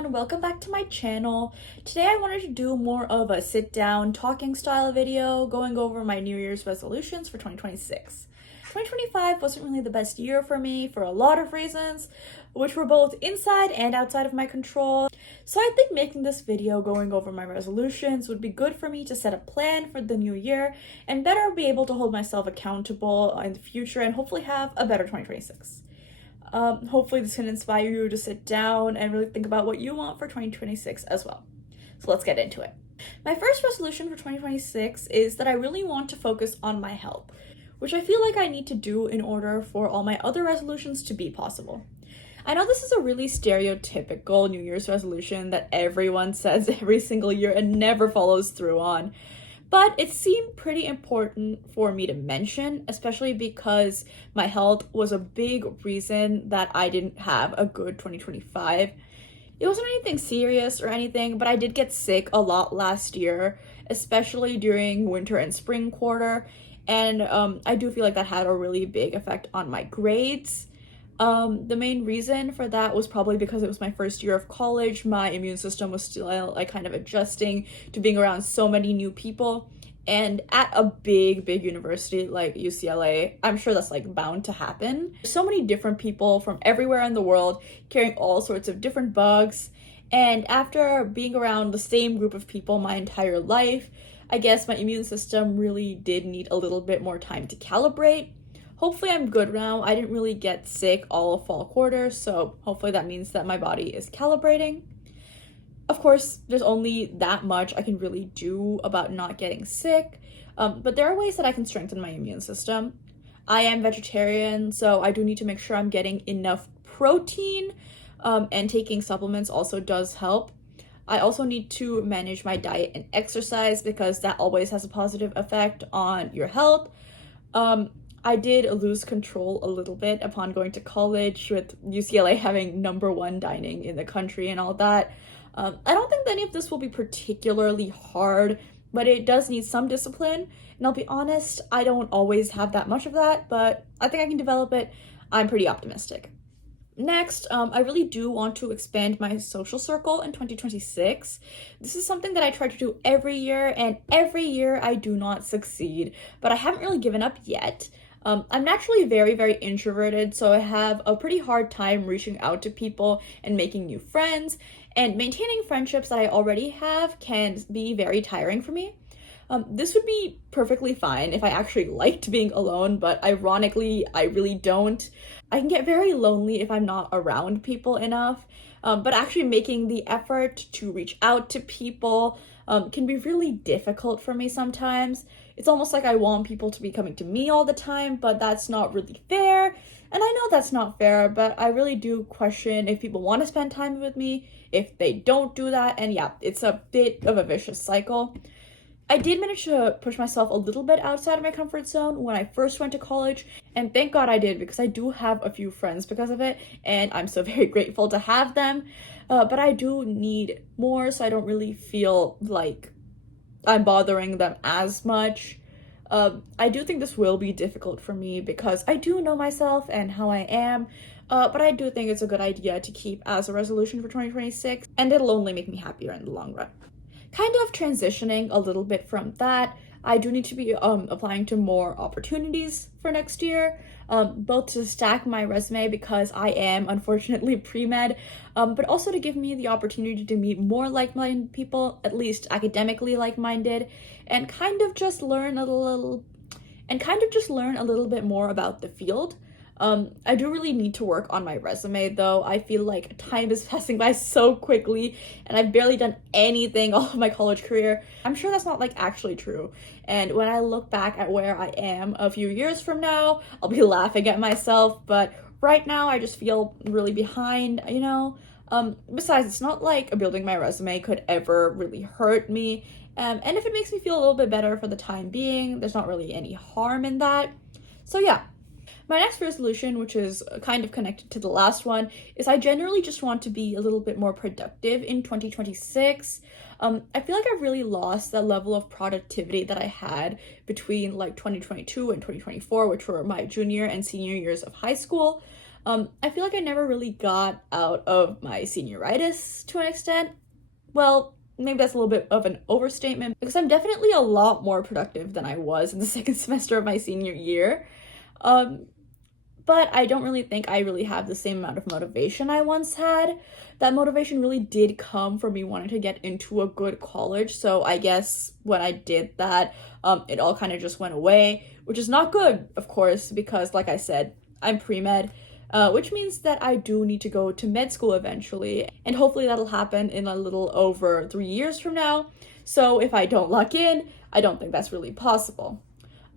everyone, welcome back to my channel. Today I wanted to do more of a sit down talking style video going over my New Year's resolutions for 2026. 2025 wasn't really the best year for me for a lot of reasons, which were both inside and outside of my control. So I think making this video going over my resolutions would be good for me to set a plan for the new year and better be able to hold myself accountable in the future and hopefully have a better 2026. Hopefully this can inspire you to sit down and really think about what you want for 2026 as well. So let's get into it. My first resolution for 2026 is that I really want to focus on my health, which I feel like I need to do in order for all my other resolutions to be possible. I know this is a really stereotypical New Year's resolution that everyone says every single year and never follows through on. But it seemed pretty important for me to mention, especially because my health was a big reason that I didn't have a good 2025. It wasn't anything serious or anything, but I did get sick a lot last year, especially during winter and spring quarter. And I do feel like that had a really big effect on my grades. The main reason for that was probably because it was my first year of college. My immune system was still like kind of adjusting to being around so many new people. And at a big university like UCLA, I'm sure that's like bound to happen. So many different people from everywhere in the world carrying all sorts of different bugs. And after being around the same group of people my entire life, I guess my immune system really did need a little bit more time to calibrate. Hopefully I'm good now. I didn't really get sick all of fall quarter, so hopefully that means that my body is calibrating. Of course, there's only that much I can really do about not getting sick, but there are ways that I can strengthen my immune system. I am vegetarian, so I do need to make sure I'm getting enough protein, and taking supplements also does help. I also need to manage my diet and exercise because that always has a positive effect on your health. I did lose control a little bit upon going to college with UCLA having #1 dining in the country and all that. I don't think any of this will be particularly hard, but it does need some discipline. And I'll be honest, I don't always have that much of that, but I think I can develop it. I'm pretty optimistic. Next, I really do want to expand my social circle in 2026. This is something that I try to do every year, and every year I do not succeed, but I haven't really given up yet. I'm naturally very introverted, so I have a pretty hard time reaching out to people and making new friends, and maintaining friendships that I already have can be very tiring for me. This would be perfectly fine if I actually liked being alone, but ironically, I really don't. I can get very lonely if I'm not around people enough, but actually making the effort to reach out to people can be really difficult for me sometimes. It's almost like I want people to be coming to me all the time, but that's not really fair. And I know that's not fair, but I really do question if people want to spend time with me, if they don't do that, and yeah, it's a bit of a vicious cycle. I did manage to push myself a little bit outside of my comfort zone when I first went to college, and thank God I did because I do have a few friends because of it, and I'm so very grateful to have them. But I do need more, so I don't really feel like I'm bothering them as much. I do think this will be difficult for me because I do know myself and how I am, but I do think it's a good idea to keep as a resolution for 2026, and it'll only make me happier in the long run. Kind of transitioning a little bit from that, I do need to be applying to more opportunities for next year, both to stack my resume because I am unfortunately pre-med, but also to give me the opportunity to meet more like-minded people, at least academically like-minded, and kind of just learn a little bit more about the field. I do really need to work on my resume though. I feel like time is passing by so quickly and I've barely done anything all of my college career. I'm sure that's not like actually true. And when I look back at where I am a few years from now, I'll be laughing at myself, but right now I just feel really behind, you know? Besides, it's not like building my resume could ever really hurt me. And if it makes me feel a little bit better for the time being, there's not really any harm in that. So yeah. My next resolution, which is kind of connected to the last one, is I generally just want to be a little bit more productive in 2026. I feel like I've really lost that level of productivity that I had between like 2022 and 2024, which were my junior and senior years of high school. I feel like I never really got out of my senioritis to an extent. Well, maybe that's a little bit of an overstatement because I'm definitely a lot more productive than I was in the second semester of my senior year. Um, but I don't really think I really have the same amount of motivation I once had. That motivation really did come from me wanting to get into a good college. So I guess when I did that, it all kind of just went away, which is not good, of course, because like I said, I'm pre-med, which means that I do need to go to med school eventually. And hopefully that'll happen in a little over 3 years from now. So if I don't luck in, I don't think that's really possible.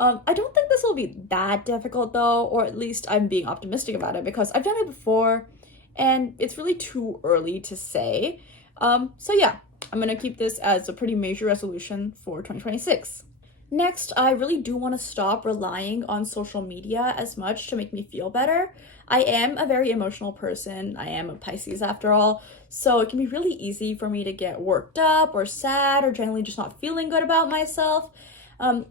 I don't think this will be that difficult though, or at least I'm being optimistic about it because I've done it before and it's really too early to say. So yeah, I'm gonna keep this as a pretty major resolution for 2026. Next, I really do want to stop relying on social media as much to make me feel better. I am a very emotional person. I am a Pisces after all, so it can be really easy for me to get worked up or sad or generally just not feeling good about myself.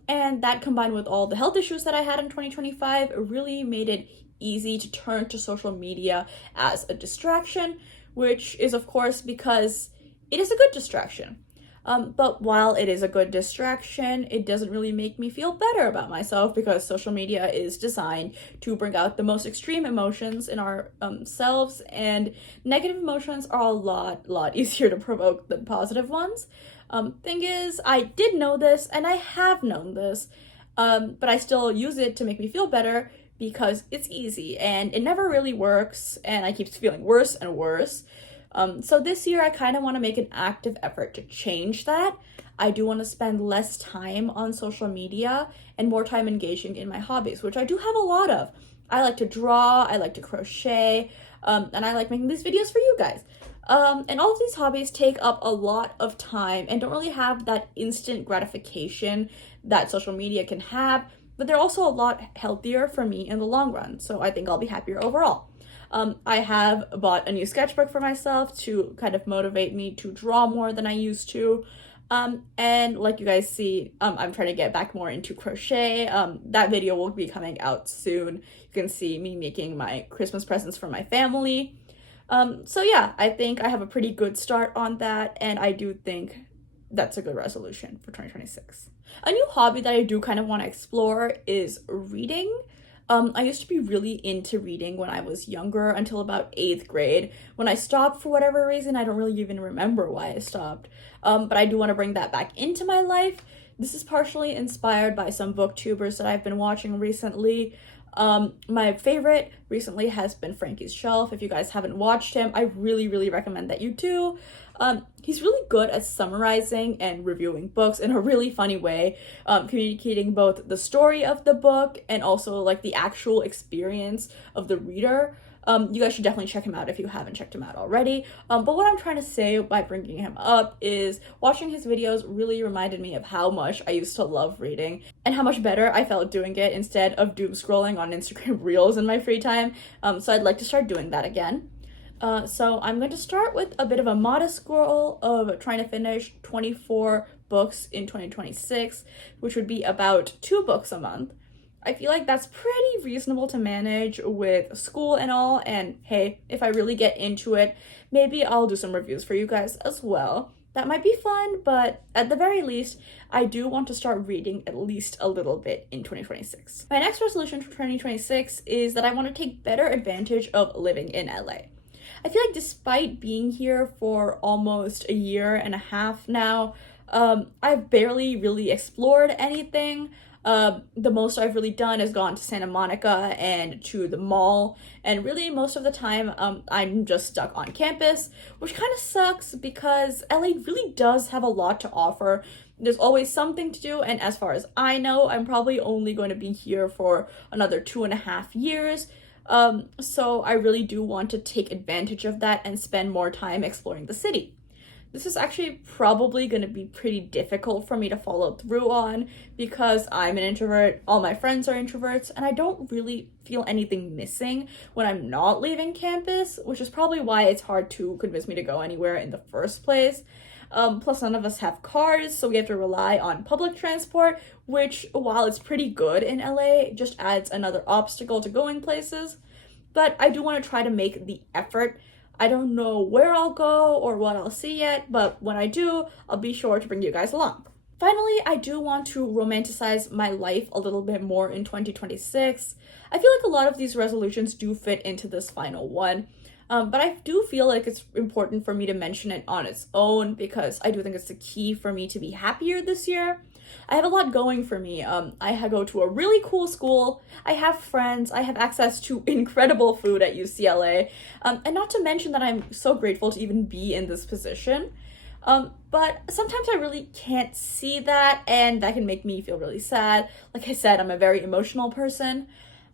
And that combined with all the health issues that I had in 2025 really made it easy to turn to social media as a distraction, which is, of course, because it is a good distraction. But while it is a good distraction, it doesn't really make me feel better about myself because social media is designed to bring out the most extreme emotions in our selves, and negative emotions are a lot easier to provoke than positive ones. Thing is, I did know this and I have known this, but I still use it to make me feel better because it's easy and it never really works and I keep feeling worse and worse. So this year I kind of want to make an active effort to change that. I do want to spend less time on social media and more time engaging in my hobbies, which I do have a lot of. I like to draw, I like to crochet, and I like making these videos for you guys. And all of these hobbies take up a lot of time and don't really have that instant gratification that social media can have, but they're also a lot healthier for me in the long run, so I think I'll be happier overall. I have bought a new sketchbook for myself to kind of motivate me to draw more than I used to. And like you guys see, I'm trying to get back more into crochet. That video will be coming out soon. You can see me making my Christmas presents for my family. So yeah, I think I have a pretty good start on that, and I do think that's a good resolution for 2026. A new hobby that I do kind of want to explore is reading. I used to be really into reading when I was younger until about 8th grade. When I stopped for whatever reason, I don't really even remember why I stopped. But I do want to bring that back into my life. This is partially inspired by some booktubers that I've been watching recently. My favorite recently has been Frankie's Shelf. If you guys haven't watched him, I really recommend that you do. He's really good at summarizing and reviewing books in a really funny way, communicating both the story of the book and also like the actual experience of the reader. You guys should definitely check him out if you haven't checked him out already. But what I'm trying to say by bringing him up is watching his videos really reminded me of how much I used to love reading and how much better I felt doing it instead of doom scrolling on Instagram Reels in my free time. So I'd like to start doing that again. So I'm going to start with a bit of a modest goal of trying to finish 24 books in 2026, which would be about 2 books a month. I feel like that's pretty reasonable to manage with school and all, and hey, if I really get into it, maybe I'll do some reviews for you guys as well. That might be fun, but at the very least, I do want to start reading at least a little bit in 2026. My next resolution for 2026 is that I want to take better advantage of living in LA. I feel like despite being here for almost a year and a half now, I've barely really explored anything. The most I've really done is gone to Santa Monica and to the mall, and really most of the time I'm just stuck on campus, which kind of sucks because LA really does have a lot to offer. There's always something to do, and as far as I know, I'm probably only going to be here for another 2.5 years. So I really do want to take advantage of that and spend more time exploring the city. This is actually probably going to be pretty difficult for me to follow through on because I'm an introvert, all my friends are introverts, and I don't really feel anything missing when I'm not leaving campus, which is probably why it's hard to convince me to go anywhere in the first place. Plus none of us have cars, so we have to rely on public transport, which, while it's pretty good in LA, just adds another obstacle to going places. but I do want to try to make the effort. I don't know where I'll go or what I'll see yet, but when I do, I'll be sure to bring you guys along. Finally, I do want to romanticize my life a little bit more in 2026. I feel like a lot of these resolutions do fit into this final one, but I do feel like it's important for me to mention it on its own because I do think it's the key for me to be happier this year. I have a lot going for me. I go to a really cool school, I have friends, I have access to incredible food at UCLA, and not to mention that I'm so grateful to even be in this position. But sometimes I really can't see that, and that can make me feel really sad. Like I said, I'm a very emotional person.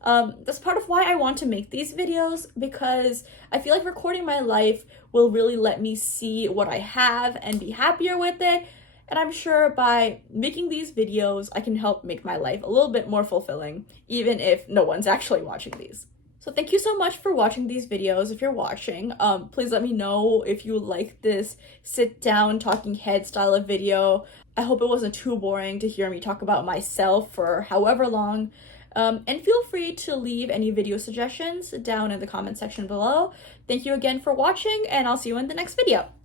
That's part of why I want to make these videos, because I feel like recording my life will really let me see what I have and be happier with it. And I'm sure by making these videos, I can help make my life a little bit more fulfilling, even if no one's actually watching these. So thank you so much for watching these videos. If you're watching, please let me know if you like this sit down talking head style of video. I hope it wasn't too boring to hear me talk about myself for however long. And feel free to leave any video suggestions down in the comment section below. Thank you again for watching, and I'll see you in the next video.